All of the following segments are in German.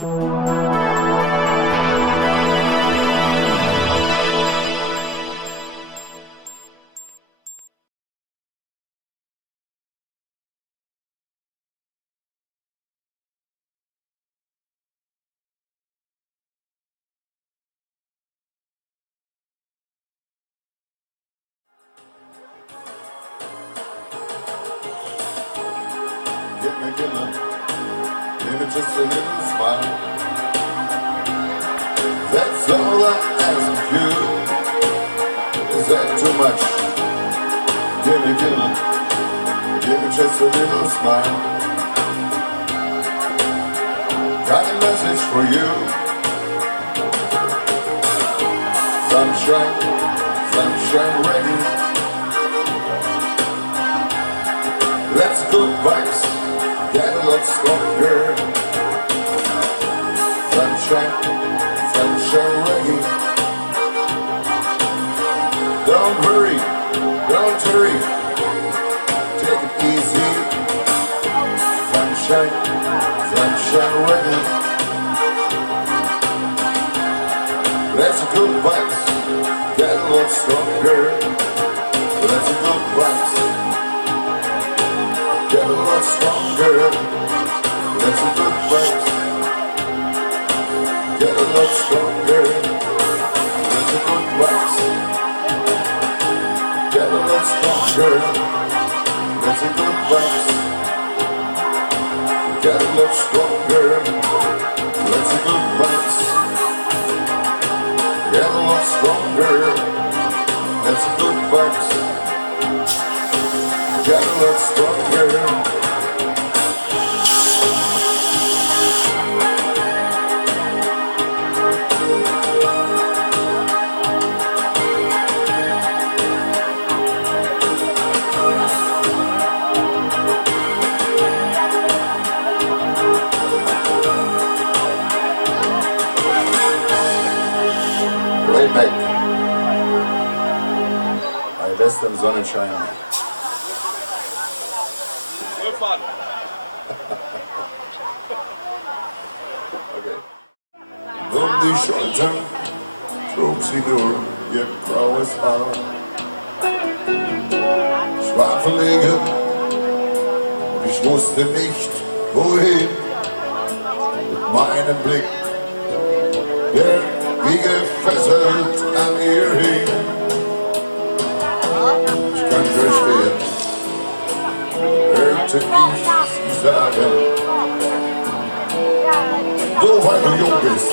Give me just a little smile. That's all I ask of you. Is that too much? Give me just a little smile. Got a message for you. Sunshine, sunshine ready. Let's good vibes, get a lot stronger. Sunshine, sunshine reggae. Don't hurry, take it easy. Sunshine, sunshine reggae. Let's good vibes, get a lot stronger. Let's good vibes, get a lot stronger. Let's good vibes, get a lot stronger. Let's good vibes, get a lot stronger. Let's good vibes, get a lot stronger. Let's good vibes, get a lot stronger. Let's good vibes, get a lot stronger. Playback bei bestem Sonnenschein. Okay. Um die Schultern trug sie nur ihr graues Haar. Ich war verlegen und ich wusste nicht, wohin. Mit meinem Blick, der wie gefesselt an ihr hing. Ich kann verstehen, hörte ich sie sagen. Nur weil du jung bist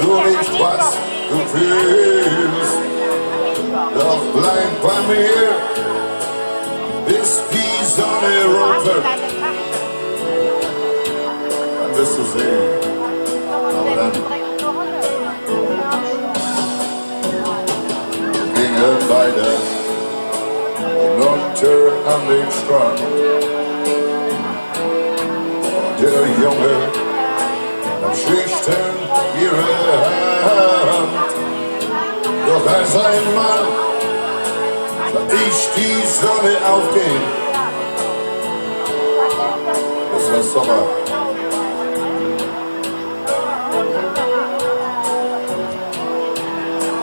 du nicht, was du fühlst. Doch bleib bei mir, bis die Sonne rot wird. Dann wirst du sehen, aber dann gingen beide hinunter an den Strand. Der Junge nahm schüchtern ihre Hand. Doch als ein Mann sah ich die Sonne aufgehen. Es war Sommer.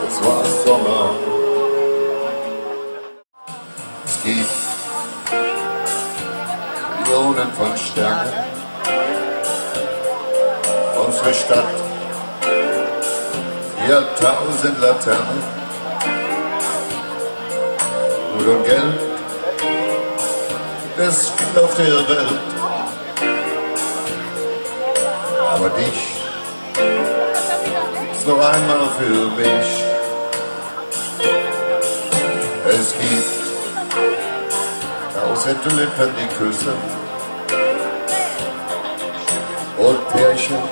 Es war Sommer. Es gibt Millionen von Sternen. Unsere Stadt, 4000 Laternen. Gut und Geld, es gibt auf der Welt. Aber dich gibt's noch einmal für mich. Es gibt 1000 Lippen, die küssen. Und Pärchen,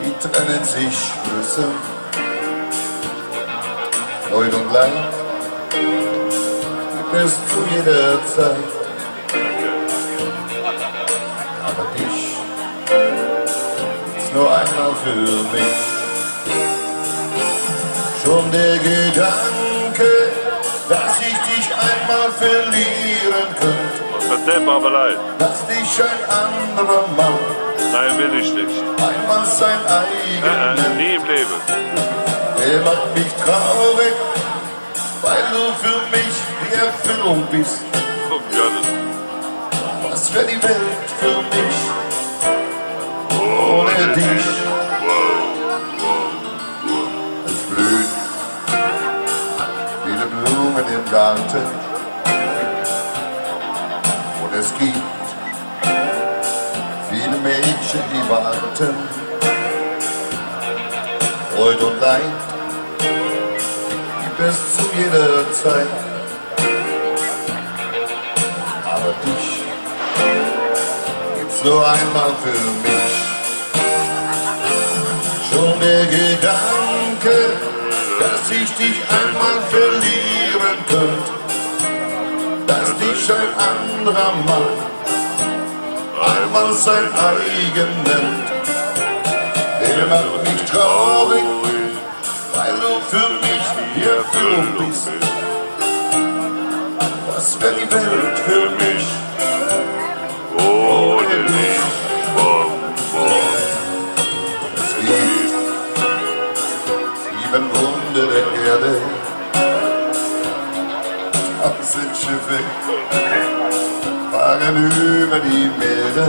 die trennen sich müssen. Freude und Leid gibt es zu jeder Zeit. Aber dich gibt's nur einmal für mich. Schon der Gedanke, dass ich dich einmal verlieren könnte, Depp, aber leid. Lass dich ein anderer Mann Nein, will ich nicht. einmal sein eigen Nie im Leben. Er macht mich traurig, weil du für mich die Erfüllung bist. Guck, Johannes. Was wäre die Welt für mich ohne dich? Es blühen viele Blumen im Garten und es gibt viele Mädchen, die warten. Freude und Leid gibt es zu jeder Zeit, aber dich gibt's nur einmal für mich. Schon der Gedanke, dass ich dich einmal verlieren könnte, dass dich ein anderer Mann einmal sein eigen nennt, der macht mich traurig, weil du für mich die Erfüllung bist. Was wäre die Welt für mich ohne dich? Es gibt 7 Wunder der Erde, 1000 Schiffe fahren über die Meere.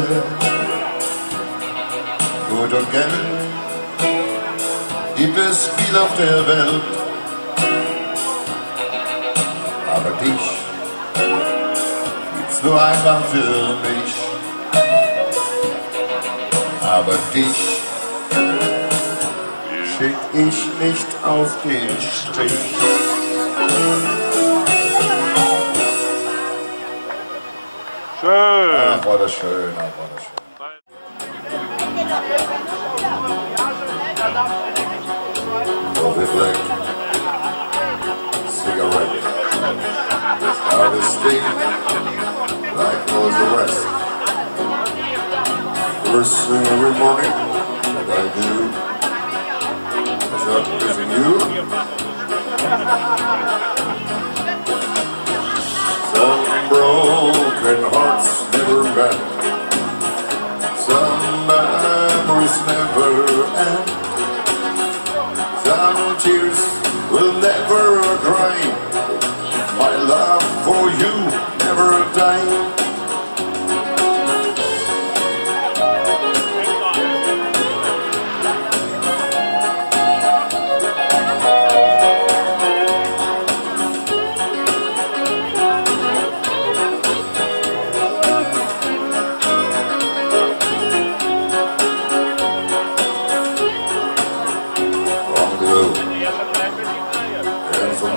Gut und Geld gibt es viel auf der Welt, aber dich gibt's nur einmal für mich. Aber dich schick ich nicht auf den Strich. Schön. Ach, war das schön, ach, war das schön. Coffee black, cigarette, hardest thing, like all the rest. First thing every morning that I do is up kissing you. Some broken hearts never mend, some memories never end. Some tears will never dry. My love for you never die.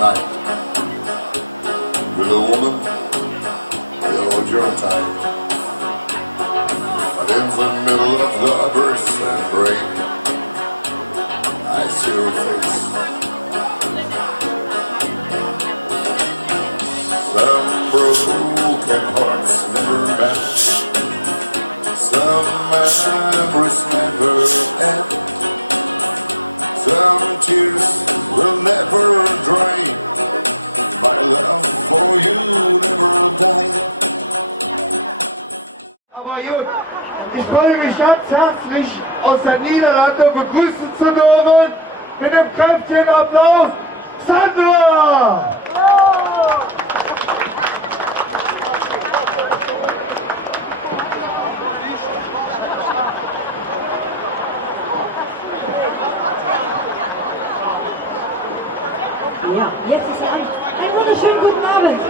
Night. Little woman, hold your time. But in the middle of the burst and break, I see your face. Some broken hearts never mend, some memories never end, some tears will never dry. My love for you never die. Aber gut, ich freue mich ganz herzlich aus der Niederlande begrüßen zu dürfen mit dem kräftigen Applaus Sandra! Ja, jetzt ist er an. Einen wunderschönen guten Abend.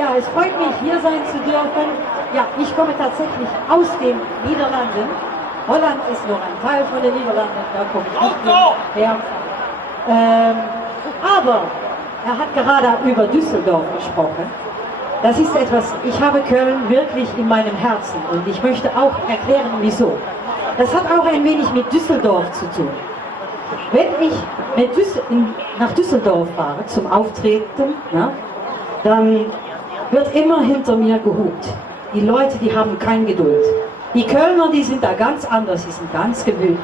Ja, es freut mich, hier sein zu dürfen. Ja, ich komme tatsächlich aus den Niederlanden. Holland ist nur ein Teil von den Niederlanden. Da komme ich nicht mehr her. Aber er hat gerade über Düsseldorf gesprochen. Das ist etwas, ich habe Köln wirklich in meinem Herzen und ich möchte auch erklären, wieso. Das hat auch ein wenig mit Düsseldorf zu tun. Wenn ich nach Düsseldorf fahre zum Auftreten, ja, dann wird immer hinter mir gehupt. Die Leute, die haben keine Geduld. Die Kölner, die sind da ganz anders, die sind ganz gemütlich.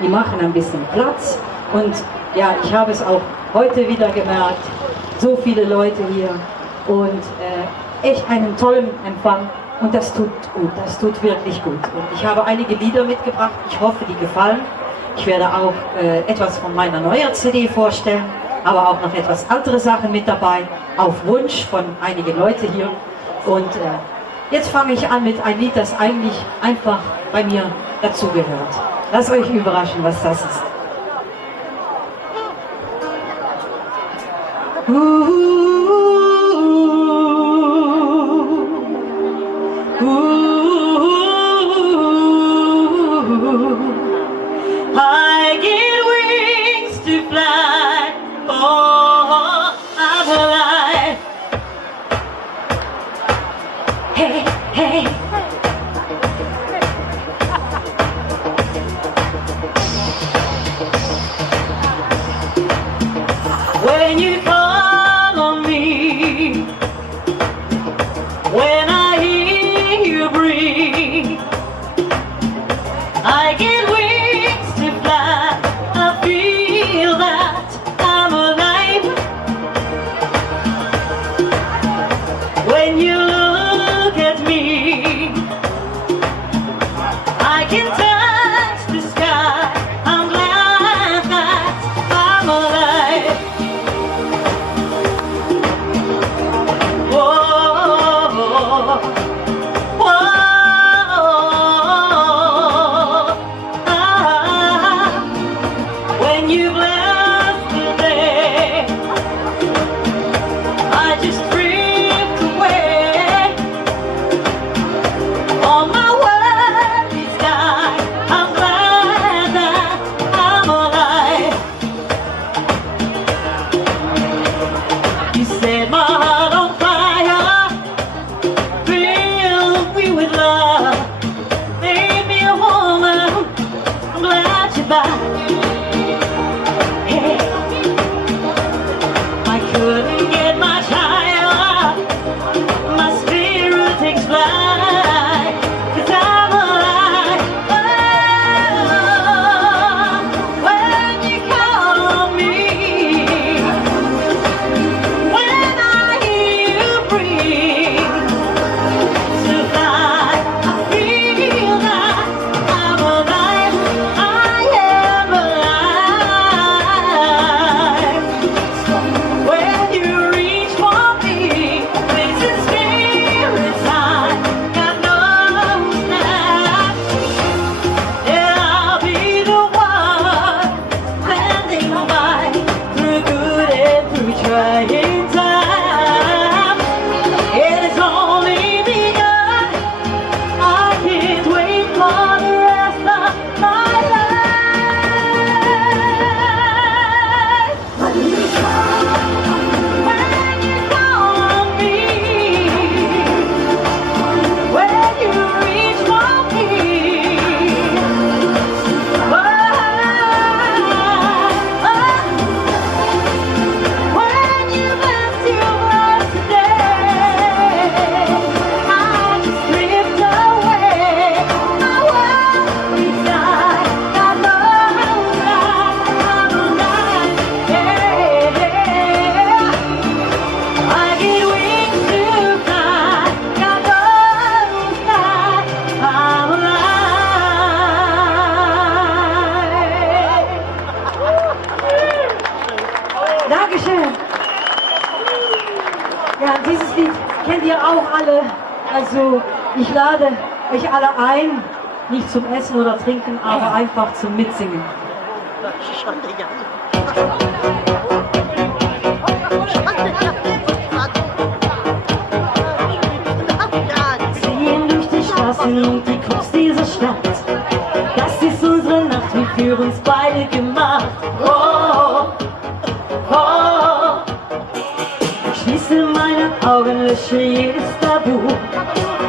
Die machen ein bisschen Platz und ja, ich habe es auch heute wieder gemerkt, so viele Leute hier und echt einen tollen Empfang. Und das tut gut, das tut wirklich gut. Und ich habe einige Lieder mitgebracht, ich hoffe, die gefallen. Ich werde auch etwas von meiner neuen CD vorstellen, aber auch noch etwas andere Sachen mit dabei, auf Wunsch von einigen Leuten hier. Und jetzt fange ich an mit einem Lied, das eigentlich einfach bei mir dazugehört. Lasst euch überraschen, was das ist. I get wings to fly. Oh, I'm alive. Hey, hey. When you call on me, when I hear you breathe, I get wings to fly. I feel that I'm alive. When you look at me, I can touch the sky. I'm glad that I'm alive. Whoa, when you bless the day, I just drift away on my worldly sky. I'm glad that I'm alive. You set my heart on fire, fill me with love, made me a woman. I'm glad you're back. I couldn't get much higher. My spirit takes flight, 'cause I'm alive. Oh, when you call on me, when I hear you breathe, to fly, I feel that I'm alive. I am alive. When you reach for me, with your spirit's high, God knows that, and I'll be the one standing by through good and through trying times. It is only begun. I can't wait for the rest of my life. When you call on me, when you reach for me, when you bless your blood today, I just drift away. My world is gone. God knows that I'm alive. Yeah. I get wings to fly. God knows that I'm alive. Dankeschön. Ja, dieses Lied kennt ihr auch alle. Also ich lade euch alle ein, nicht zum Essen oder Trinken, aber einfach zum Mitsingen. Ziehen durch die Straßen und die Clubs dieser Stadt. Das ist unsere Nacht, wie für uns beide gemacht. Oh, oh. Ich schließe meine Augen, lösche jedes Tabu.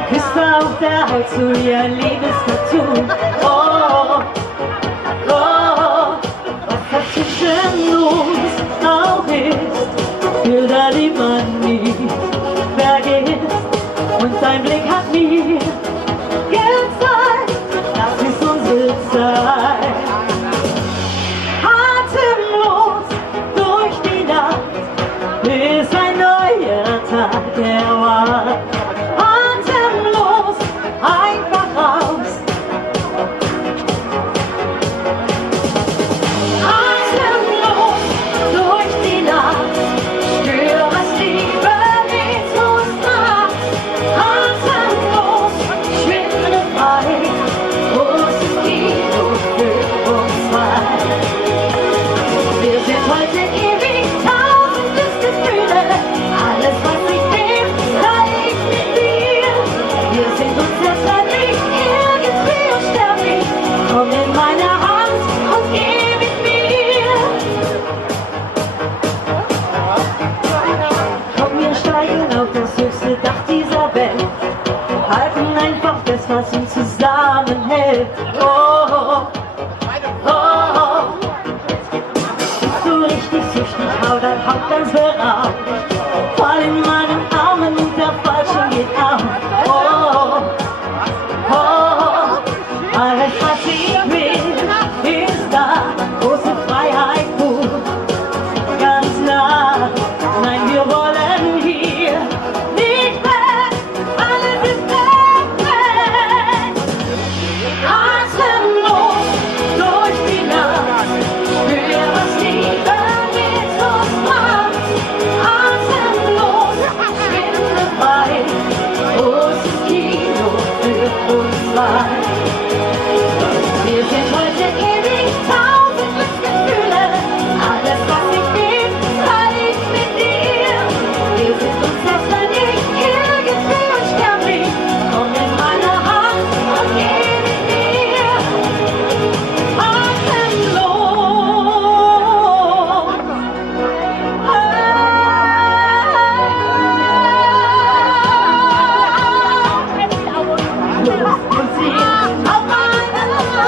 Küsse auf der Haut zu ihr ein Liebestattoo. Oh, oh. Was das zwischen uns auch ist, will da niemand nie vergisst. Und sein Blick hat mir gezeigt, das ist unsere Zeit. Atemlos durch die Nacht, bis ein neuer Tag erwacht. Atemlos will. Oh, oh, oh, oh. Bist du richtig süchtig, hau dein Haupt ganz bereit. Fall in meinen Armen und der Fallschirm geht auf. Oh, oh, oh, oh. Alles, was ich will, ist da. Große Freiheit, gut, ganz nah. Nein, wir wollen hier nicht weg. Alles ist weg. Atemlos durch die Nacht. Spür, was Liebe mit uns macht. Atemlos, schwinde frei. Großes Kino für uns zwei. Wir sind heute ewig, tausend Glücksgefühle. Alles, was ich will, teile ich mit dir. Wir sind unzerstörlich, irgendwie unsterblich. Komm in meine Hand und geh mit mir. Atemlos. Und sie auf meine Hand.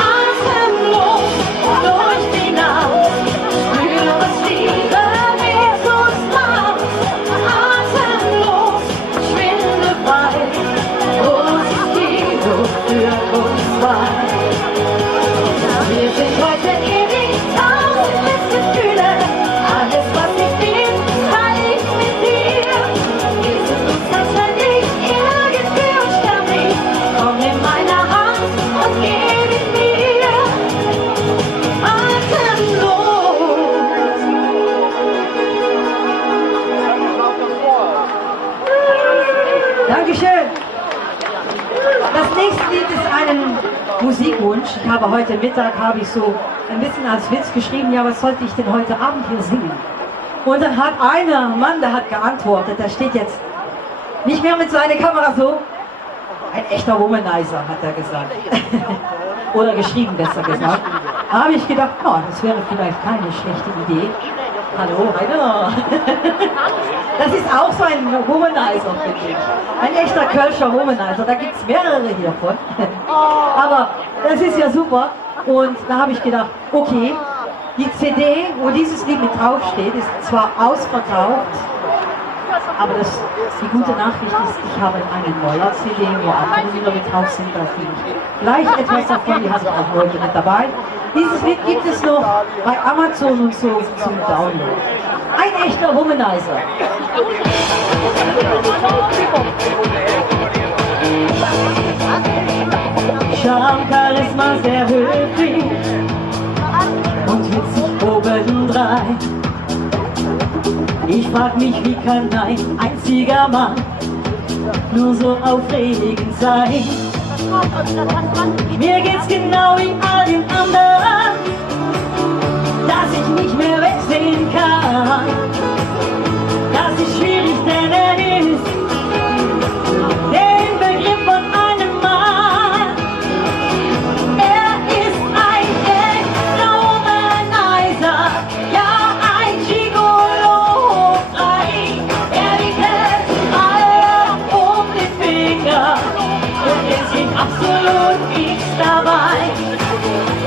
Atemlos durch die Nacht. Spür, was Liebe mit uns macht. Atemlos, schwinde frei. Großes Kino für uns zwei. Wir sind heute ewig, tausend Glücksgefühle. Alles, was ich will, teile ich mit dir. Wir sind unzerstörlich, irgendwie unsterblich. Komm in meine Hand und geh mit mir. Atemlos. Dankeschön. Das nächste Lied ist ein Musikwunsch. Ich habe heute Mittag so ein bisschen als Witz geschrieben, ja, was sollte ich denn heute Abend hier singen? Und dann hat einer Mann, der hat geantwortet, der steht jetzt nicht mehr mit seiner Kamera so. Ein echter Womanizer, hat er gesagt. Oder geschrieben, besser gesagt. Da habe ich gedacht, oh, das wäre vielleicht keine schlechte Idee. Hallo, hallo. Das ist auch so ein Womanizer, finde ich. Ein echter Kölscher Womanizer, da gibt es mehrere hiervon. Aber das ist ja super. Und da habe ich gedacht, okay, die CD, wo dieses Lied mit draufsteht, ist zwar ausverkauft, aber die gute Nachricht ist, ich habe eine neue CD, wo auch Lieder mit drauf sind, auf die gleich etwas davon, die haben wir auch heute mit dabei. Dieses Lied gibt es noch bei Amazon und so zum Download. Ein echter Womanizer. Charme, Charisma, sehr höflich und hitzig obendrein. Ich frag mich, wie kann ein einziger Mann nur so aufregend sein? Mir geht's genau wie all den anderen, dass ich nicht mehr wegsehen kann. Das ist schwierig, denn er ist den Begriff von einem Mann. Er ist ein echter Womanizer, ja ein Gigolo frei. Er wickelt alle um den Finger und ist ihm absolut nichts dabei.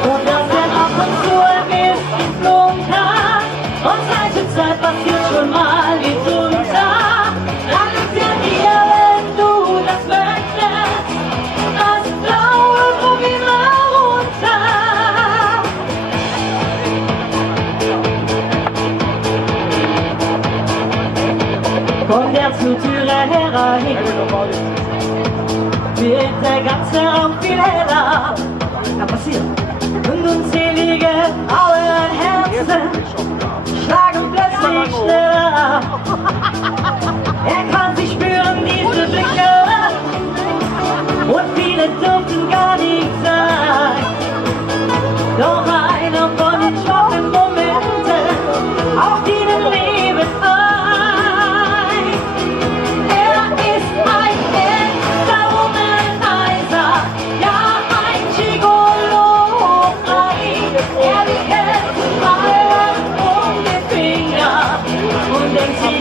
Und dass er ab und zu ein ist flunkert und Zeit zu Zeit passiert schon mal die drunter. Dann liegt er dir, wenn du das möchtest, das blaue Problem runter. Kommt er zur Türe herein, wird der ganze Raum viel heller. Was passiert? Und unzählige blaue Herzen schlagen plötzlich schneller. Er kann sich spüren, diese Blicke, und viele dürften gar nicht sein. Doch einer von den schwachen Momenten, auf die dem Leben ein. Er ist ein echter Womanizer, ja ein Gigolo frei. Er wickelt allen um den Finger und denkt sich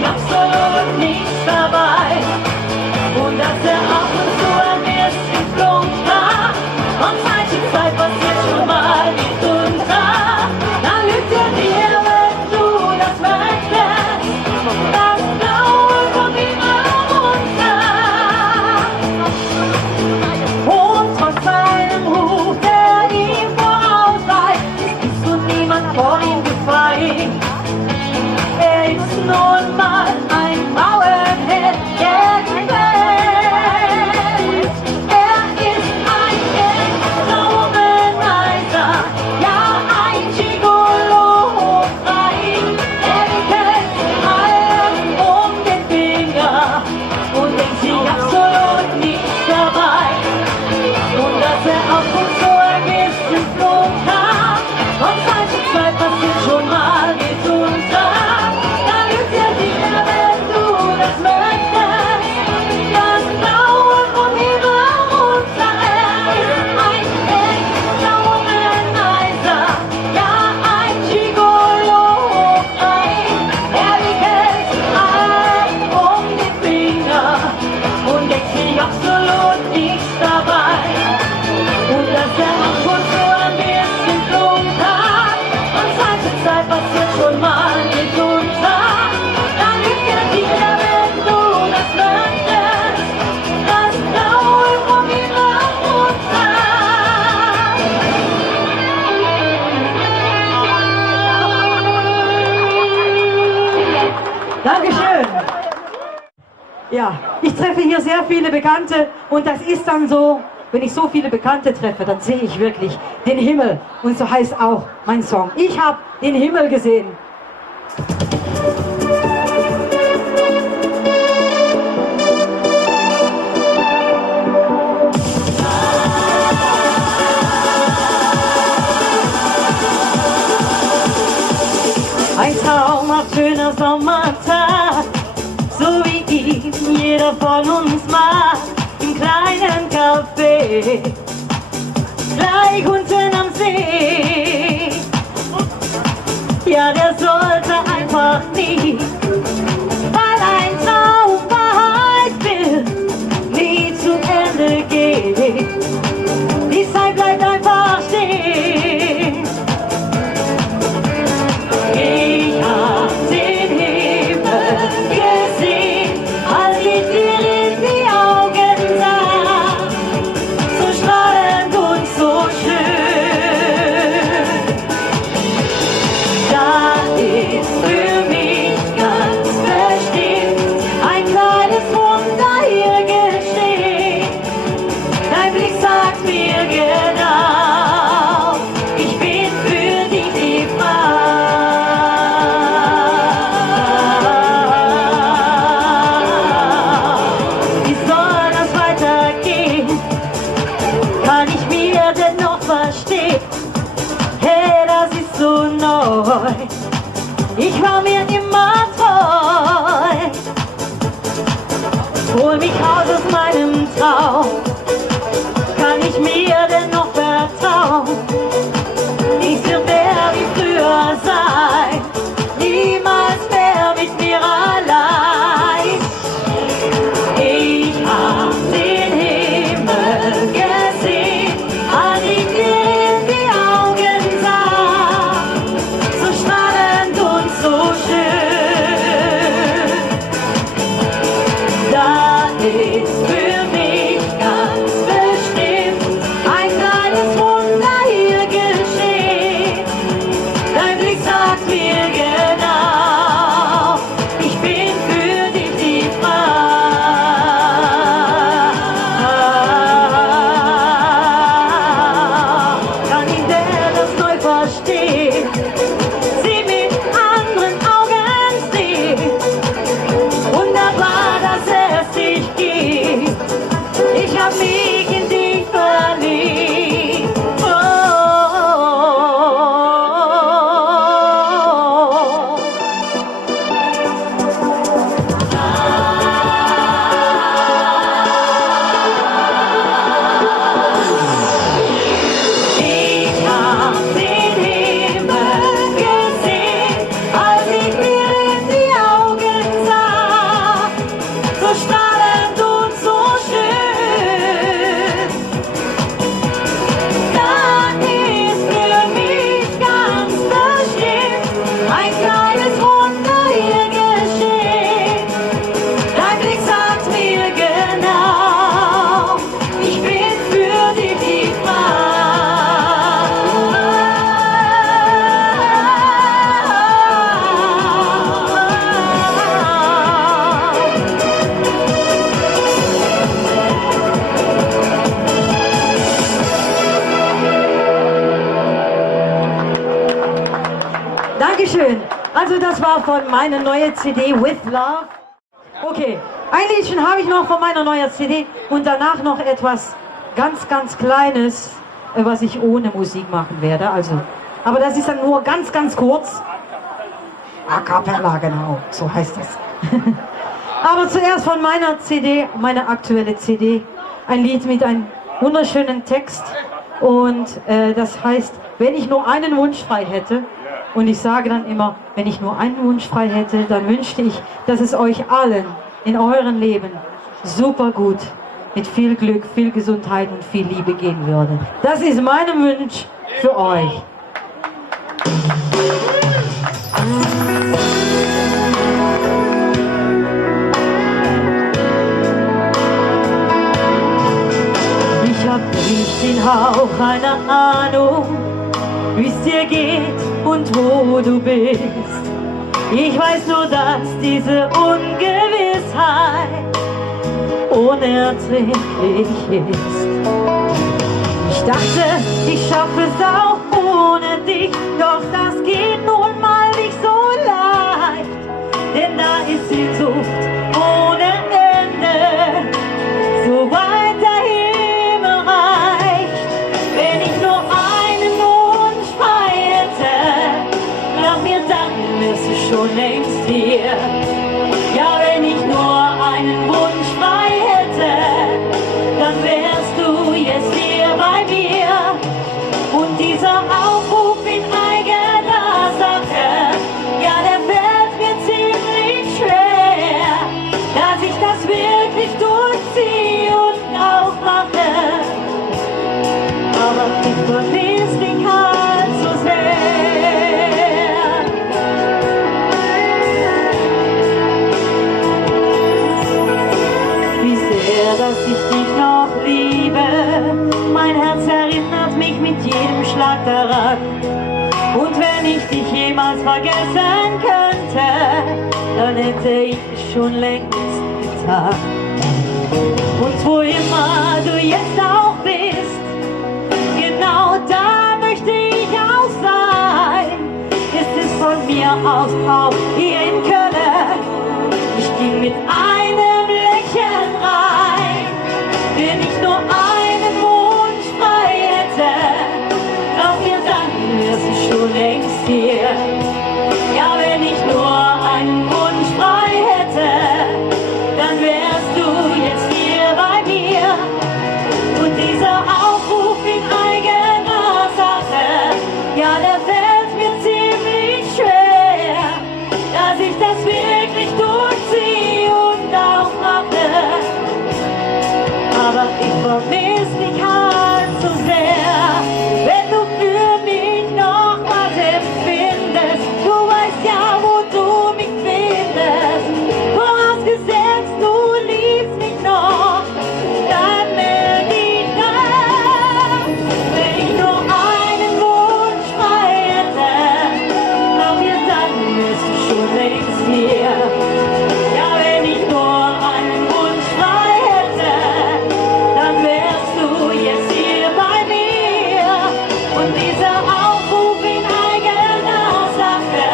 Ich treffe hier sehr viele Bekannte und das ist dann so, wenn ich so viele Bekannte treffe, dann sehe ich wirklich den Himmel. Und so heißt auch mein Song. Ich habe den Himmel gesehen. Ein traumhaft schöner Sommertag, so wie ihn jeder von uns mag, im kleinen Café, gleich unten am See. Ja, der sollte einfach nie, weil ein Traum Wahrheit will, nie zu Ende geht. Die Zeit bleibt einfach stehen. Ich hab den Himmel gesehen, als ich dir in die Augen sah, so strahlend und so schön. Da ist für mich ganz bestimmt ein kleines Wunder hier geschehen. Dein Blick sagt mir genau, ich bin für dich die Frau. Kann ich mir denn noch verstehen? Hey, das ist so neu. Ich war mir immer treu. Hol mich raus aus meinem Traum. Kann ich mir denn noch vertrauen? Ich will mehr wie früher sein. Niemals mehr mit mir allein. Ich hab den Himmel gesehen, als ich dir in die Augen sah, so strahlend und so schön. Da ist für mich ganz bestimmt ein kleines Wunder hier geschehen. Dein Blick sagt mir genau, ich bin für dich die Frau. Kann ich denn das neu verstehen? Sie mit anderen Augen sehen. Wunderbar, dass es dich gibt. Ich hab mich in dich verliebt. Oh, oh, oh, oh. Ich hab den Himmel gesehen, als ich dir in die Augen sah, so strahlend und so schön. Da ist für mich ganz bestimmt ein kleines Wunder hier geschehen. Dein Blick sagt mir genau, ich bin für dich die Frau. Dankeschön. Also das war von meiner neuen CD With Love. Okay, ein Liedchen habe ich noch von meiner neuen CD und danach noch etwas ganz, ganz Kleines, was ich ohne Musik machen werde. Also, aber das ist dann nur ganz, ganz kurz. A cappella, genau, so heißt das. Aber zuerst von meiner CD, meine aktuelle CD, ein Lied mit einem wunderschönen Text und das heißt, wenn ich nur einen Wunsch frei hätte. Und ich sage dann immer, wenn ich nur einen Wunsch frei hätte, dann wünschte ich, dass es euch allen in eurem Leben super gut, mit viel Glück, viel Gesundheit und viel Liebe gehen würde. Das ist mein Wunsch für euch. Ich hab nicht den Hauch einer Ahnung, wie's dir geht und wo du bist. Ich weiß nur, dass diese Ungewissheit unerträglich ist. Ich dachte, ich schaffe es auch ohne dich, doch das geht nun mal nicht so leicht, denn da ist Sehnsucht ohne Ende, so weit der Himmel reicht. Wenn ich nur einen Wunsch frei hätte, glaub mir, dann wärst du schon längst hier. Ja, wenn ich nur einen Wunsch frei hätte, dann wärst du jetzt hier bei mir. Und dieser Aufruf in eigener Sache, ja, der fällt mir ziemlich schwer, dass ich das wirklich durchziehe und auch mache. Aber ich vermiss dich halt so sehr. Wie sehr, dass ich dich noch liebe, mein Herz erinnert mich mit jedem Schlag daran. Und wenn ich dich jemals vergessen könnte, dann hätte ich es schon längst getan. Und wo immer du jetzt auch bist, genau da möchte ich auch sein. Ist es von mir aus auch hier in Köln, ich ging mit einem Lächeln rein. Wenn ich nur einen Wunsch frei hätte, glaub mir, dann wärst du schon längst hier. Ja, wenn ich nur einen Wunsch frei hätte, dann wärst du jetzt hier bei mir. Und dieser Aufruf in eigener Sache, ja, der fällt mir ziemlich schwer, dass ich das wirklich durchziehe und auch mache. Aber ich vermiss dich halt so sehr, wenn du für mich noch was empfindest. Du weißt ja, wo du mich findest. Vorausgesetzt, du liebst mich noch, dann meld dich dann. Wenn ich nur einen Wunsch frei hätte, glaub mir, dann wärst du schon längst hier. Ja, wenn ich nur einen Wunsch frei hätte, dann wärst du jetzt hier bei mir. Und dieser Aufruf in eigener Sache,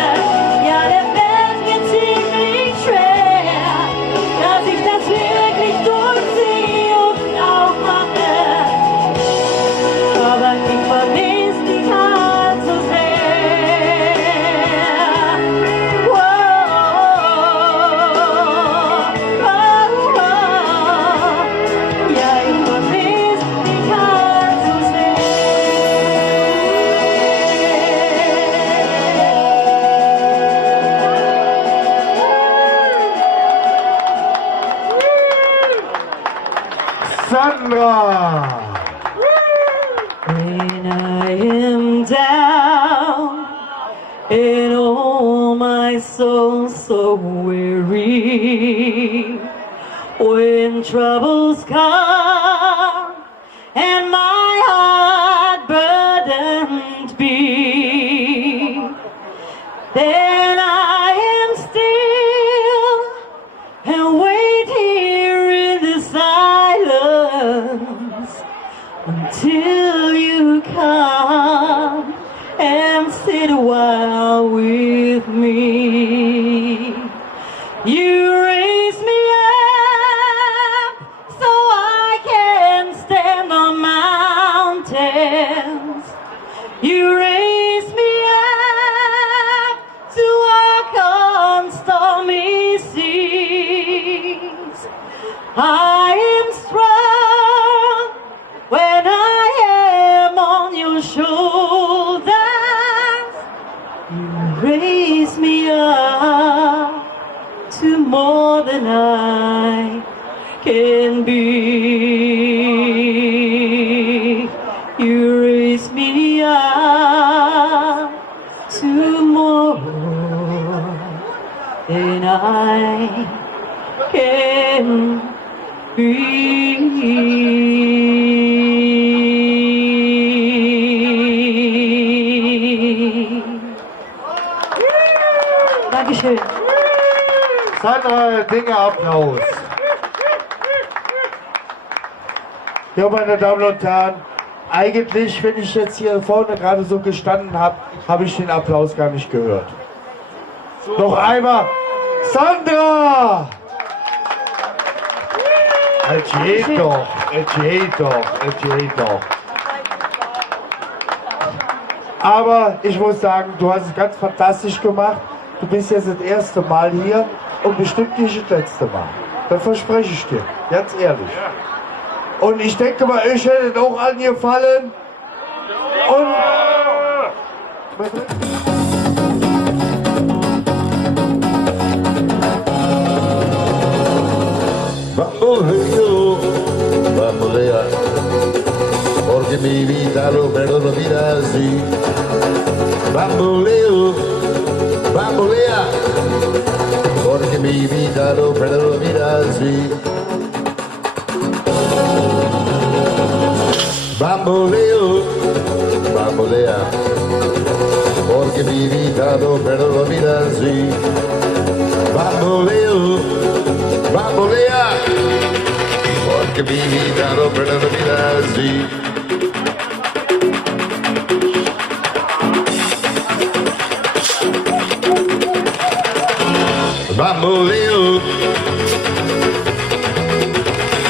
ja, der fällt mir ziemlich schwer, dass ich das wirklich durchziehe und auch mache. Aber ich vermiss dich halt so sehr. Ja, ich vermiss dich halt so sehr. Sandra! When I am down and oh my soul so weary, when troubles come and my heart burdened be, then I am still and wait here in the silence until you come and sit a while with me. You raise me up so I can stand on mountains. You raise me up to walk on stormy seas. I am strong when I am on your shoulders. You raise me up to more than I can be. You raise me up to more than I can be. Dankeschön. Sandra, Dinge Applaus. Ja, meine Damen und Herren, eigentlich, wenn ich jetzt hier vorne gerade so gestanden habe, habe ich den Applaus gar nicht gehört. Noch einmal, Sandra! Es geht doch, es geht doch, es geht doch. Aber ich muss sagen, du hast es ganz fantastisch gemacht. Du bist jetzt das erste Mal hier und bestimmt nicht das letzte Mal. Das verspreche ich dir, ganz ehrlich. Und ich denke mal, ich hätte auch an dir fallen. Und Bamboleo, bambolea, porque mi vida lo mira así. Bamboleo, bambolea, porque mi vida lo mira así. Bamboleo, bambolea, porque mi vida lo mira así. Bamboleo, bambolea, porque mi vida lo mira así. Bamboleo,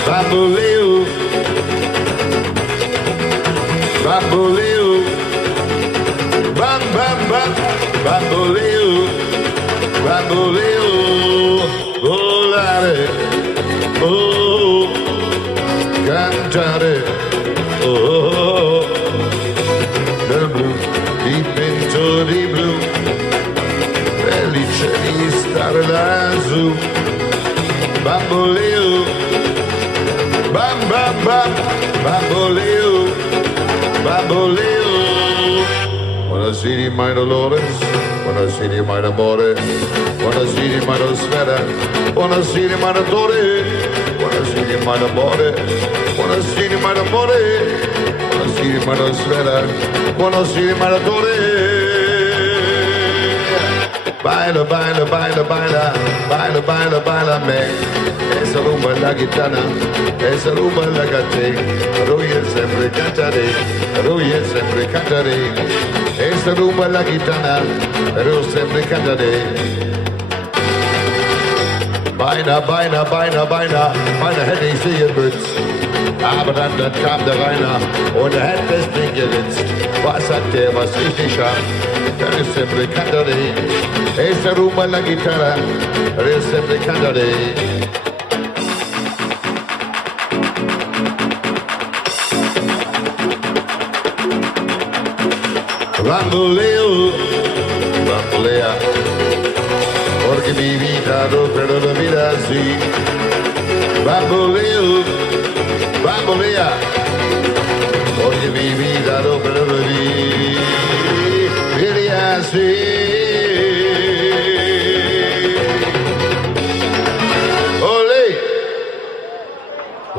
bamboleo, bamboleo, bam bam bam, bamboleo, bamboleo, volare, oh, cantare, oh, the blue, deep into the blue, felice di stare lassù, bamboleo, bam bam bam, bamboleo, bamboleo. Buonasera, my Dolores, buonasera, my amore, buonasera, my sfera, buonasera, my dottore, buonasera, my amore, buonasera, my amore, buonasera, my sfera, buonasera, my dottore. Baila, baila, baila, baila, baila, baila, baila me. Esa rumba la gitana, esa rumba la gatte. Ruye sempre cantare, ruye sempre cantare. Esa rumba la gitana, ruye sempre cantare. Beina, beina, beina, beina, meine hätte ich sehen müssen. Aber dann kam der Rainer und er hat das Ding geritzt. Was hat der, was ich nicht hab? Der ist sempre cantare. Esa rumba la guitarra, ruye sempre cantare. Bamboleo, bambolea, porque mi vida no la vida así. Bamboleo, bambolea, porque mi vida no la vida así. Ole!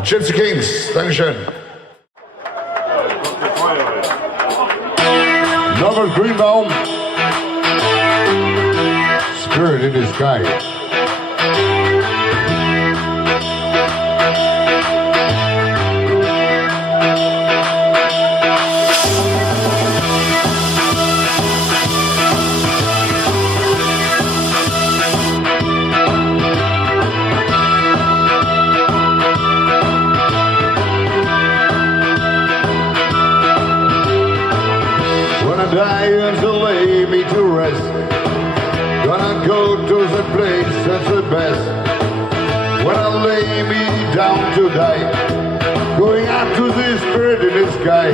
Gypsy Kings, Dankeschön. Norbert Greenbaum, Spirit in the Sky. To lay me to rest, gonna go to the place that's the best. When I lay me down to die, going up to the spirit in the sky,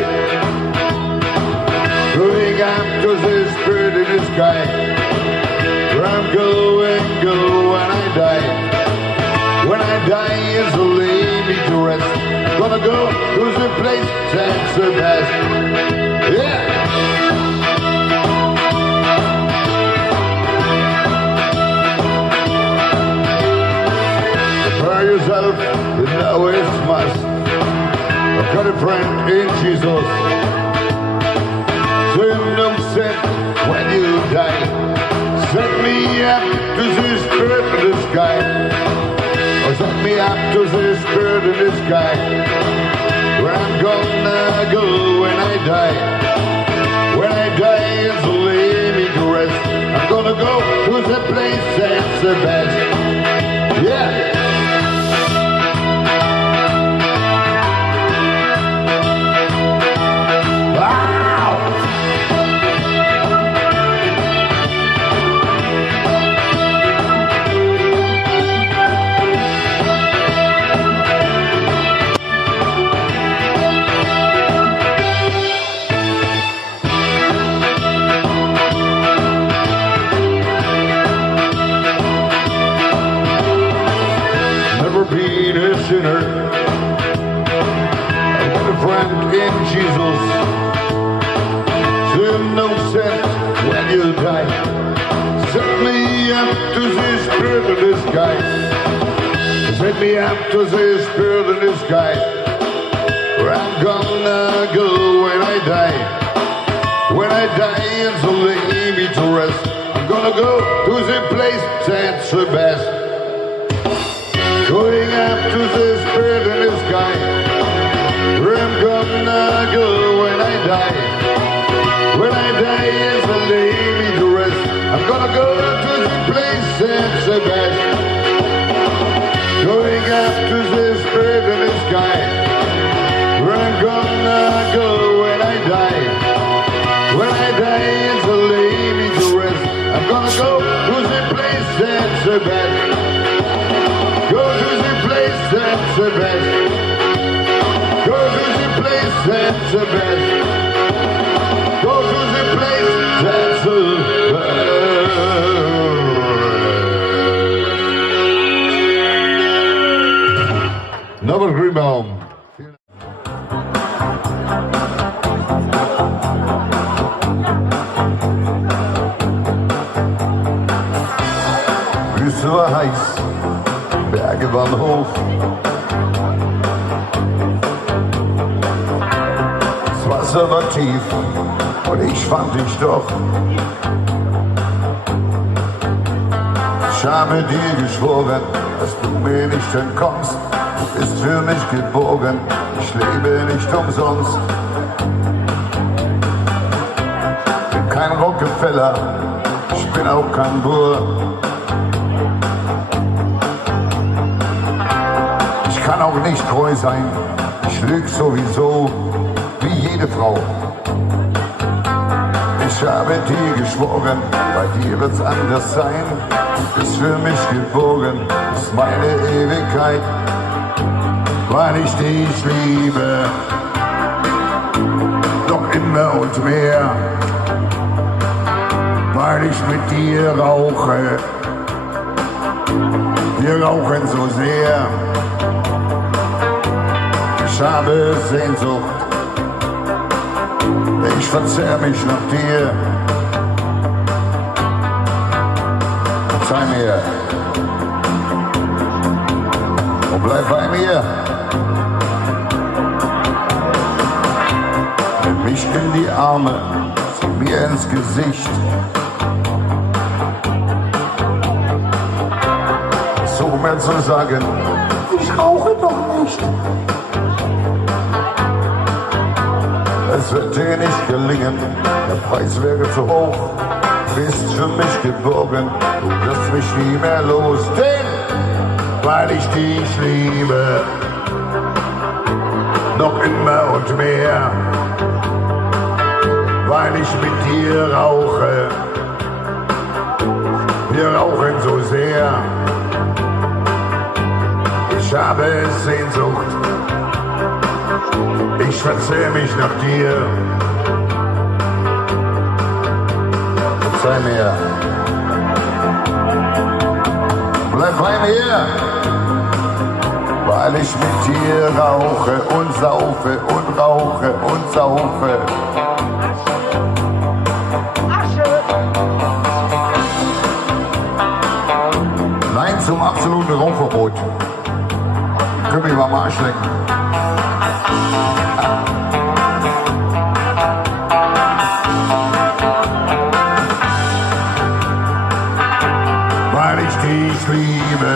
going up to the spirit in the sky, where I'm going, go when I die. When I die, it's to lay me to rest, gonna go to the place that's the best. Yeah. Yourself, you know it's must. I've got a friend in Jesus. Kingdom sent when you die. Set me up to the spirit of the sky. Or set me up to the spirit of the sky. Where go when I die? When I die and so lay me to rest, I'm gonna go to the place that's the best. Yeah. Been a sinner, I've got a friend in Jesus. There's no sense when you die. Set me up to the spirit of the sky. Set me up to the spirit of the sky. Where I'm gonna go when I die. When I die and so lay me to rest, I'm gonna go to the place that's the best. Going up to the spirit in the sky, where I'm gonna go when I die. When I die is the lay me to rest, I'm gonna go to the place that's the best. Going up to the spirit in the sky, where I'm gonna go when I die. When I die is the lay me to rest, I'm gonna go to the place that's the best. Go to the place that's the best. Go to the place that's the best. Go to the place that's the best. Norbert Grünbaum. Wüste war heiß. Berge waren hoch. Das Wasser war tief und ich fand dich doch. Ich habe dir geschworen, dass du mir nicht entkommst. Du bist für mich geboren, ich lebe nicht umsonst. Bin kein Rockefeller, ich bin auch kein Bull. Ich kann auch nicht treu sein, ich lüge sowieso, wie jede Frau. Ich habe dir geschworen, bei dir wird's anders sein. Du bist für mich geboren, ist meine Ewigkeit, weil ich dich liebe, doch immer und mehr, weil ich mit dir rauche, wir rauchen so sehr. Ich habe Sehnsucht, ich verzehr mich nach dir. Sei mir und bleib bei mir. Nimm mich in die Arme, sieh mir ins Gesicht. So mir zu sagen, ich rauche doch nicht. Es wird dir nicht gelingen, der Preis wäre zu hoch. Du bist für mich geboren, du wirst mich nie mehr los. Denn, weil ich dich liebe, noch immer und mehr. Weil ich mit dir rauche, wir rauchen so sehr. Ich habe Sehnsucht, ich verzehr mich nach dir. Verzeih mir. Bleib bei mir. Weil ich mit dir rauche und saufe und rauche und saufe. Nein zum absoluten Rauchverbot. Können wir mal am Arsch lecken. Weil ich dich liebe,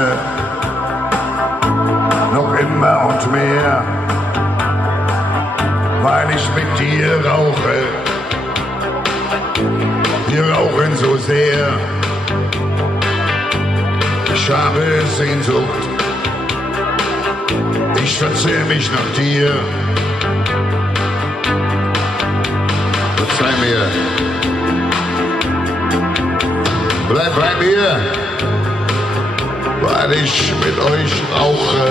noch immer und mehr. weil ich mit dir rauche. Wir rauchen so sehr, ich habe Sehnsucht, ich verzehr mich nach dir. Verzeih mir, bleib bei mir, weil ich mit euch rauche.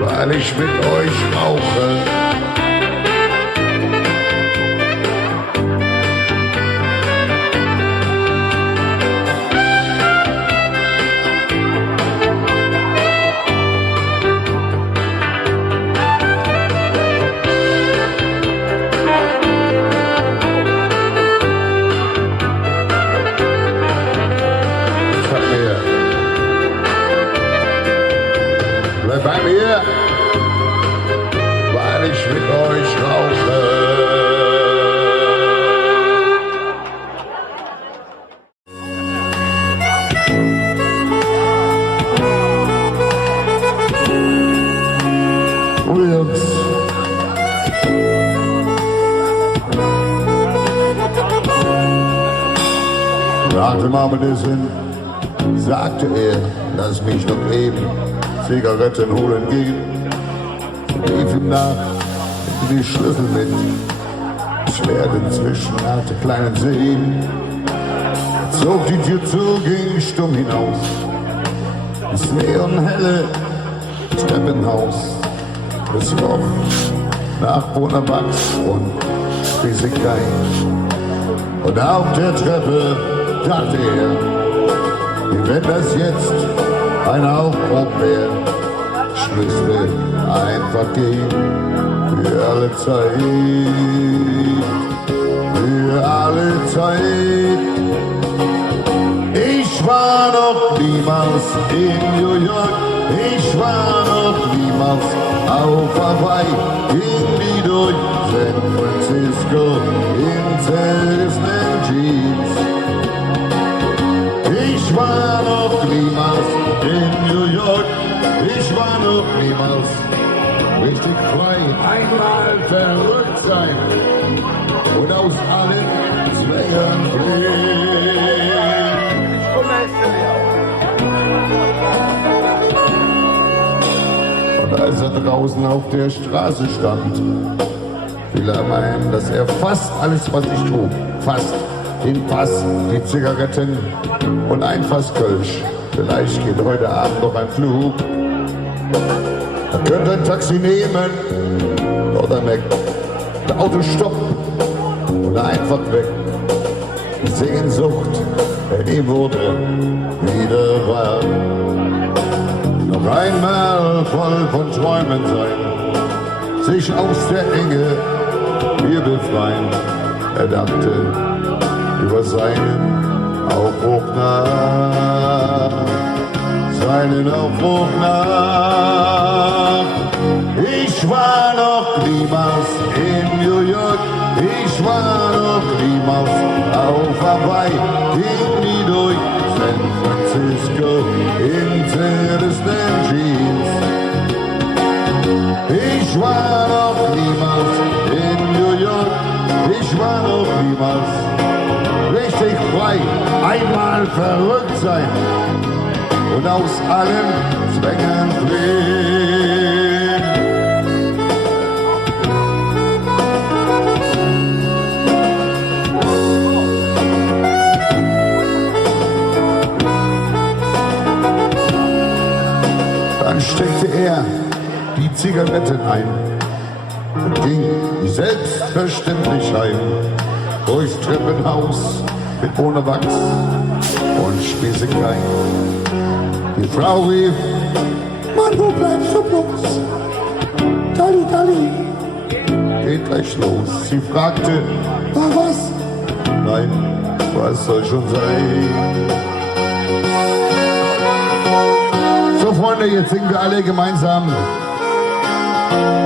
Weil ich mit euch rauche. Sag mir, bleib bei mir. Weil ich mit euch rauche. Williams. Nach dem Abendessen sagte er, lass mich doch eben Zigaretten holen gehen. Rief ihm nach, die Schlüssel mit. Ich werde zwischen alte kleinen Seen. Zog die Tür zu, ging stumm hinaus. Das neonhelle Treppenhaus. Es roch nach Bonawachs und Spießigkeit. Und auf der Treppe dachte er, wie wenn das jetzt ein Aufbruch wäre. Ich müsste einfach gehen, für alle Zeit, für alle Zeit. Ich war noch niemals in New York, ich war noch niemals auf Hawaii, ging nie durch San Francisco in zerrissenen Jeans. Ich war noch niemals in New York, ich war noch niemals richtig frei. Einmal verrückt sein und aus allen Zwängen fliehen. Und als er draußen auf der Straße stand, fiel er ein, dass er fast alles, was ich trug, fast den Pass, die Zigaretten und ein Fass Kölsch. Vielleicht geht heute Abend noch ein Flug. Man könnte ein Taxi nehmen oder Mac. Der Auto stoppt und einfach weg. Die Sehnsucht, die wurde wieder wahr. Noch einmal voll von Träumen sein, sich aus der Enge hier befreien. Er dachte über seinen Aufbruch nach, seinen Aufbruch nach. Ich war noch niemals in New York, ich war noch niemals auf Hawaii, ging nie durch San Francisco in zerrissenen Jeans. Ich war noch niemals in New York, ich war noch niemals richtig frei, einmal verrückt sein und aus allen Zwängen fliehen. Dann steckte er die Zigaretten ein und ging selbstverständlich heim. Durchs Treppenhaus mit Bonawachs und Spießigkeit. Die Frau rief, Mann, wo bleibst du bloß? Dalli, Dalli, geht gleich los. Sie fragte, war was? Nein, was soll schon sein? So Freunde, jetzt singen wir alle gemeinsam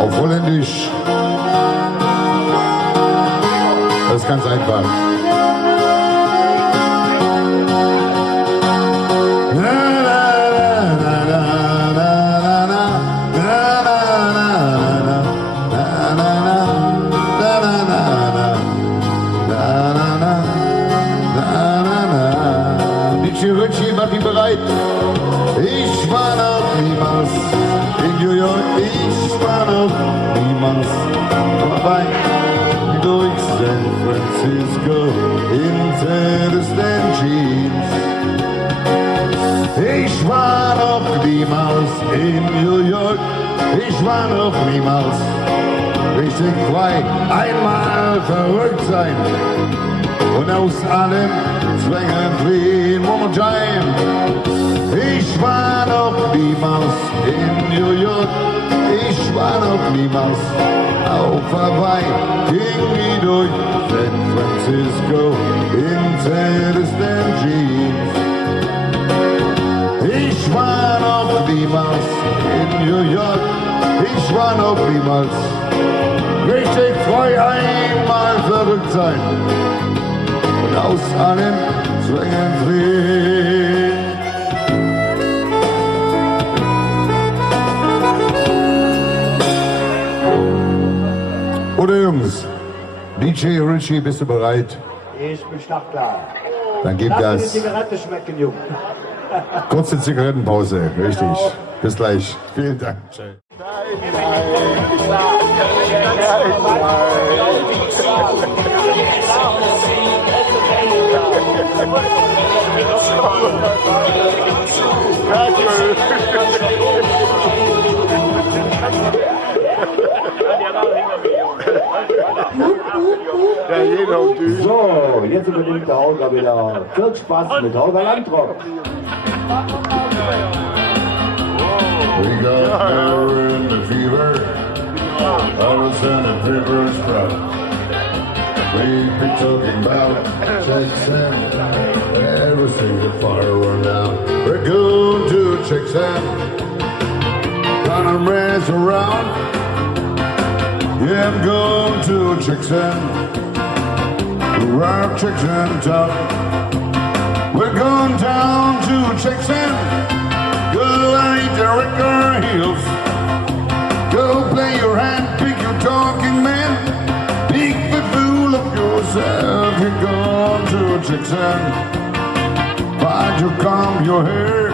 auf Holländisch. Das ist ganz einfach. Richie, macht ihn bereit. Ich war noch niemals in New York. Ich war noch niemals vorbei durch San Francisco in Tedesden Jeans. Ich war noch niemals in New York. Ich war noch niemals richtig frei. Einmal verrückt sein und aus allen Zwängen fliehen. One more time. Ich war noch niemals in New York. Ich war noch niemals auf Hawaii. Ging wie durch San Francisco in Tedesden Jeans. Ich war noch niemals in New York. Ich war noch niemals richtig frei. Einmal verrückt sein und aus allen Zwängen fliehen. Oder Jungs, DJ Richie, bist du bereit? Ich bin startklar. Dann gib Lass mir die Gas. Zigarette schmecken, Junge. Kurze Zigarettenpause, richtig. Bis gleich. Vielen Dank. So, jetzt übernimmt der Holger wieder. Viel Spaß mit Holger Landrock. We got married in the fever. I was in the paper and sprout. We've been talking about checks and everything the fire run out. We're going to checks and gonna race around. Yeah, I'm going to checks and around checks and town. We're going down to checks and go eat the record heels. Go play your hand, pick your talking man. Big the fool of yourself. You're going to chicks and find you comb your hair.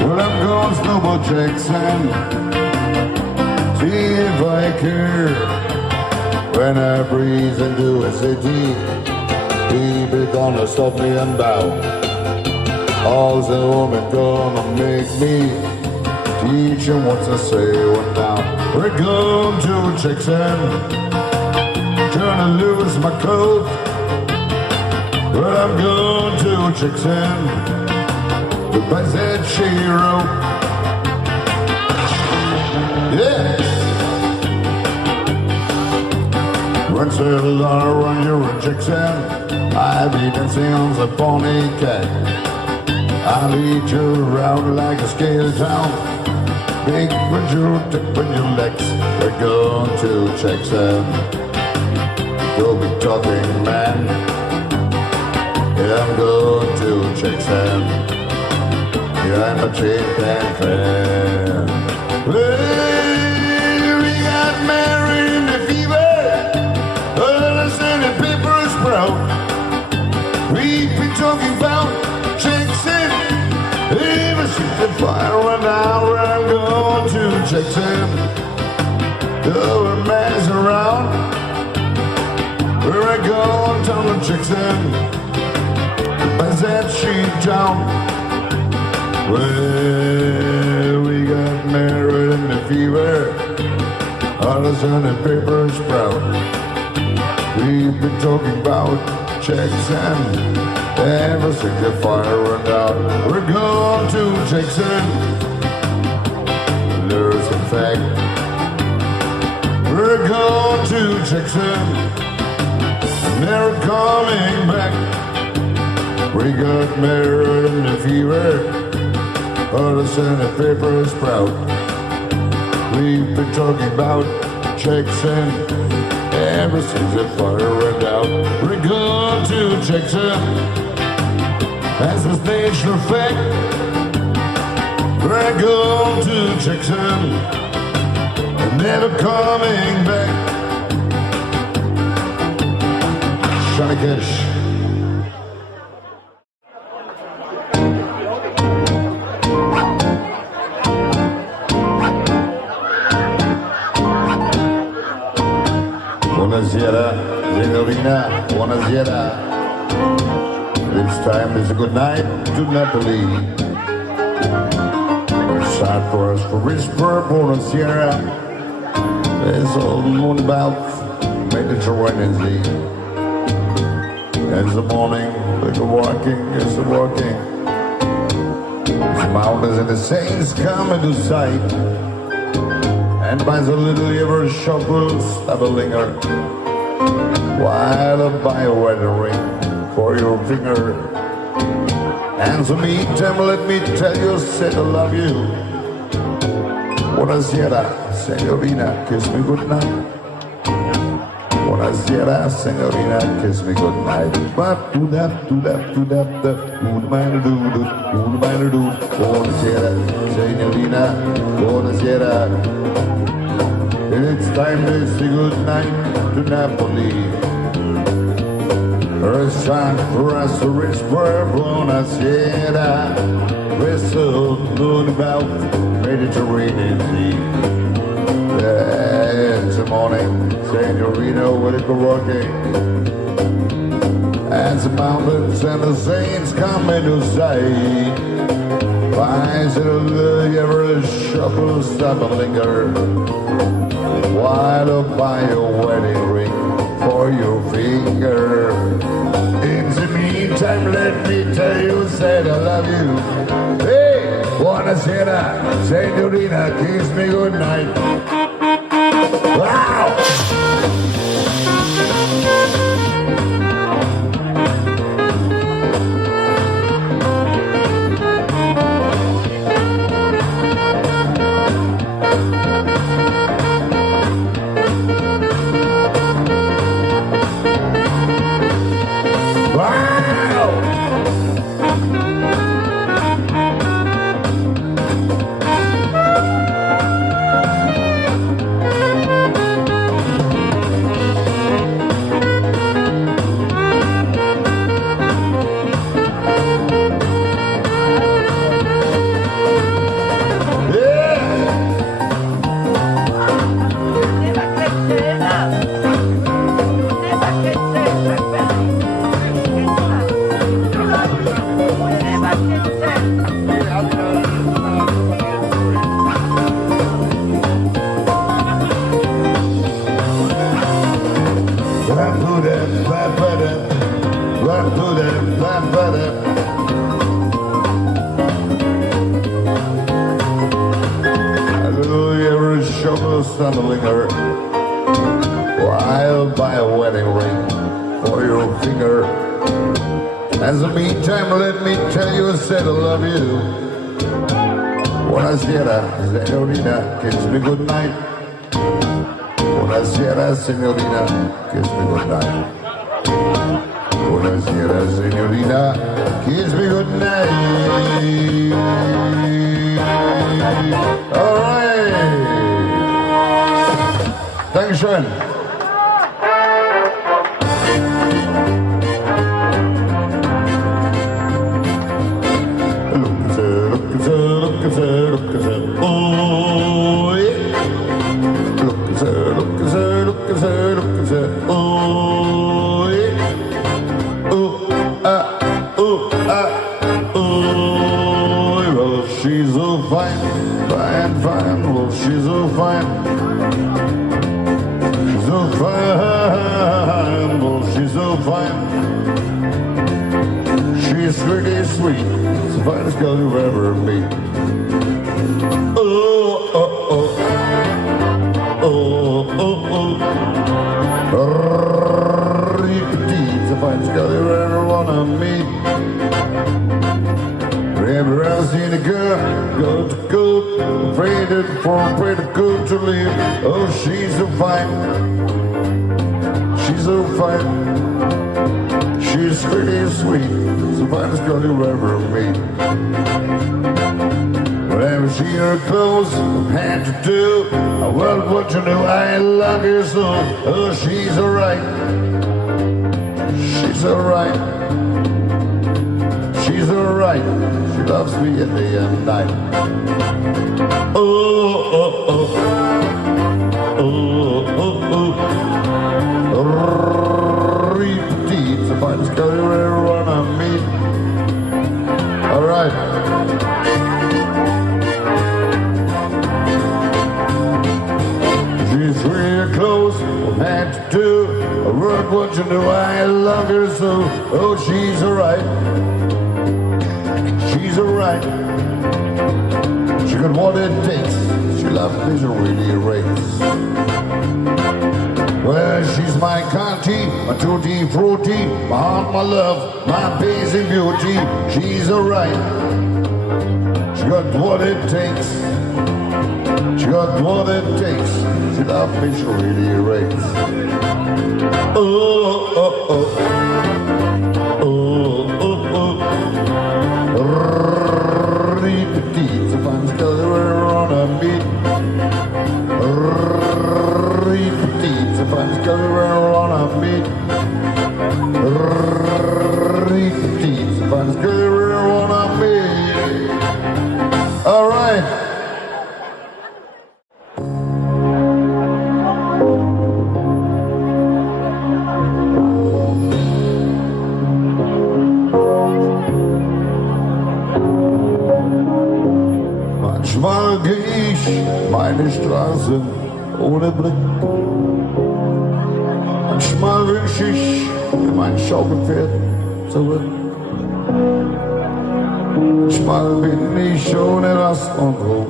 Well, I'm going snowball checks and see if I care. When I breeze into a city, people gonna stop me and bow. All's a woman gonna make me teach him what to say what now. We're going to chicks and trying to lose my coat. Well, I'm going to chicks and goodbye that Shiro. Yeah. Run settle run your chicks and I've been dancing on the pony cat. I lead you around like a scale town. Big when you tip when your legs. We're going to checks and go be talking man. Yeah, I'm going to checks and yeah, I'm a cheap and fan. Well, we got married in the fever. Listen to paper sprout. We've been talking about chicks and ever since the fire went out. Where I'm going to chicks and go and mess around. Where I go down to chicks and pass that sheet down. Well, we got married in the fever. Others in the paper sprout. We've been talking about checks and ever since the fire went out. We're going to checks and there's a fact. gone to Jackson, never coming back. We got married in the fever, all the Senate papers proud. We've been talking about Jackson ever since the fire went out. We're gone to Jackson, as a national fact. We're gone to Jackson, never coming back. Johnny Cash. Buonasera, signorina, buonasera. This time is a good night to Napoli. Side for us for Whisper, buonasera. It's all known about Mediterranean Sea. It's the morning, like a walking, it's the walking. The mountains and the saints come into sight. And by the little ever shuffles that will linger, while I buy a wedding ring for your finger. And so meantime, let me tell you, said I love you. Buonasera, signorina, kiss me goodnight. Buonasera, signorina, kiss me goodnight. But do that, do that, do that, do my do, buonasera, signorina, buonasera. It's time to say goodnight to Napoli. Her son for us to reach for buonasera. We're so known about Mediterranean Sea. It's the morning, Senorino with a karaoke. And the mountains and the saints come into sight. Finds a little ever shuffle, stop and linger. While I buy a wedding ring for your finger. In the meantime, let me tell you, said I love you. Hey, buonasera, signorina, kiss me goodnight. Wow! Stumbling her while by a wedding ring for your finger. As the meantime, let me tell you, I said I love you. Buonasera, signorina, kiss me goodnight. Buonasera, signorina, kiss me goodnight. Buonasera, signorina, kiss me goodnight. All right. Dankeschön. Well, she's so fine, fine, fine. Well, she's so fine. So Repeat if I tell you everyone I meet. Never ever seen a girl go to good, afraid for the good to live. Oh, she's so fine, she's so fine, she's pretty sweet, the finest girl you ever meet. Whenever she her clothes, had to do. Well, what you know, I love her so. Oh, she's alright, she's alright, she's alright. She loves me at day and night. Oh, oh, oh, oh, oh, oh. Repeat, the finest girl you ever wanna meet. Alright. She's real close, had to do. I wrote what you know, I love her so. Oh, she's alright, she's alright. She got what it takes. She loves me, she really rates. Well, she's my canty, my tutti frutti, my heart, my love, my basic beauty. She's alright. She got what it takes. She got what it takes. She loves me, she really rates. Oh, oh, oh. Oh, oh, oh. Repeat, if I'm still there on a beat. Repeat, if I'm still there on a beat. Repeat, if I'm still there on a beat. All right. Manchmal geh ich meine Straße ohne Blick. Manchmal wünsch ich mein Schaugefährt zurück. Manchmal bin ich ohne Rast und Ruhe.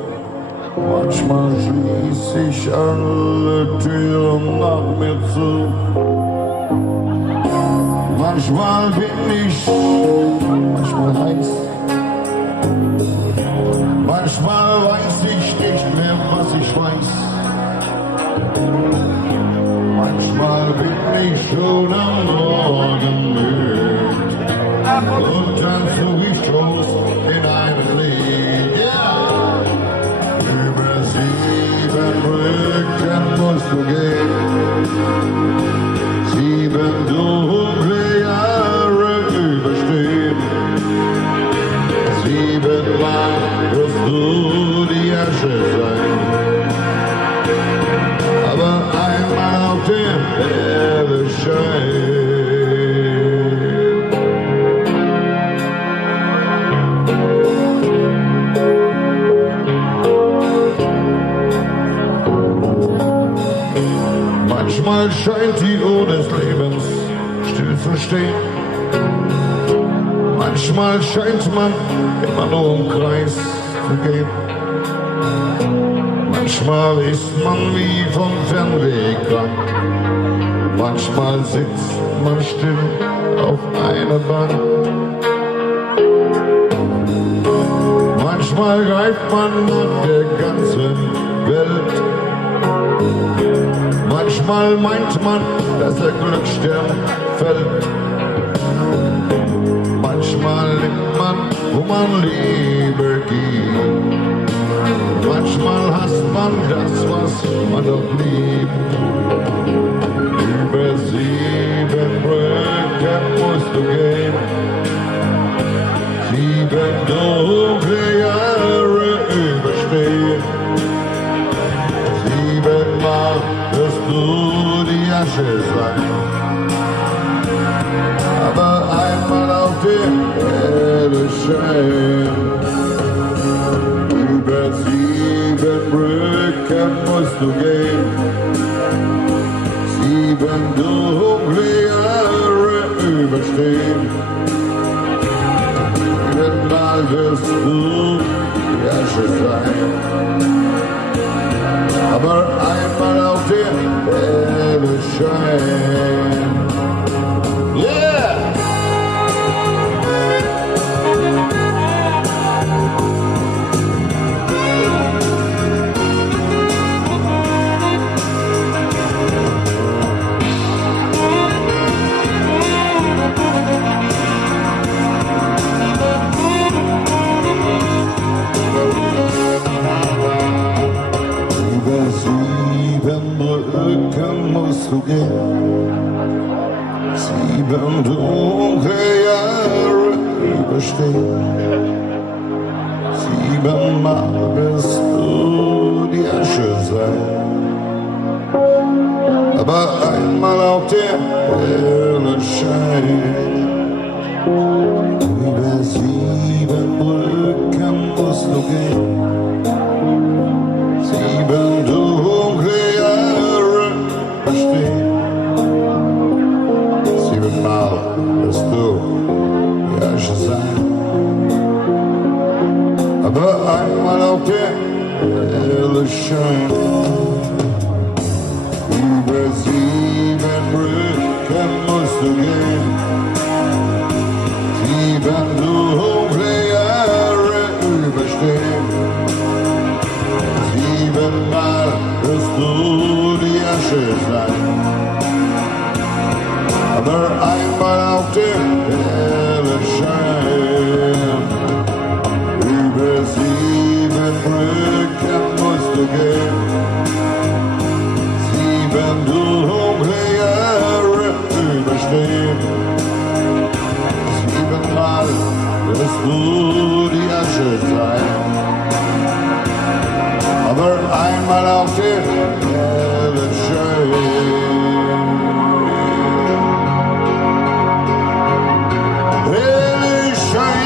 Manchmal schließ ich alle Türen nach mir zu. Manchmal bin ich manchmal heiß. Manchmal weiß ich nicht mehr, was ich weiß. Manchmal bin ich schon am Morgen müd und tanze ich Trost in einem Lied. Yeah! Über 7 Brücken musst du gehen, 7 dunkle Jahre überstehen. 7-mal wirst du die Asche sein, aber einmal auf der Erde scheint. Manchmal scheint die Uhr des Lebens still zu stehen. Manchmal scheint man immer nur im Kreis zu gehen. Manchmal ist man wie vom Fernweh krank. Manchmal sitzt man still auf einer Bank. Manchmal greift man nach der ganzen Welt. Manchmal meint man, dass der Glücksstern fällt. Manchmal nimmt man, wo man lieber geht. Manchmal hasst man das, was man doch liebt. Über 7 Brücken musst du gehen. 7 dunkle Jahre überstehen. 7-mal wirst du die Asche sein, aber einmal auf der Erde scheint. Über 7 Brücken musst du gehen. 7 dunkle Jahre überstehen. 7-mal wirst du die Asche sein, aber einmal auf der Erde scheint. Yeah! Über 7 Brücken musst du gehen, 7 dunkle Jahre überstehen. 7-mal wirst du die Asche sein, aber einmal auf der Erde scheint. Über 7 Brücken musst du gehen, 7 dunkle Jahre bestehen. 7-mal wirst du die Asche sein, aber einmal auf der Erde scheint. Über 7 Brücken musst du gehen, 7 dunkle Jahre überstehen. 7-mal wirst du die Asche sein, aber einmal auf der Erde scheint. Über 7 Brücken musst du gehen, 7 dunkle Jahre überstehen. 7-mal wirst du die Asche sein, aber einmal auf der Erde scheint. Erde scheint.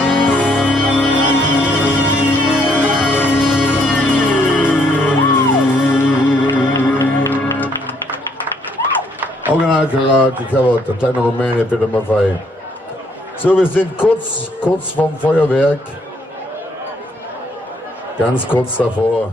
Original Karaoke Cover, der kleine Rumäne, bitte mal feiern. So, wir sind kurz vorm Feuerwerk. Ganz kurz davor.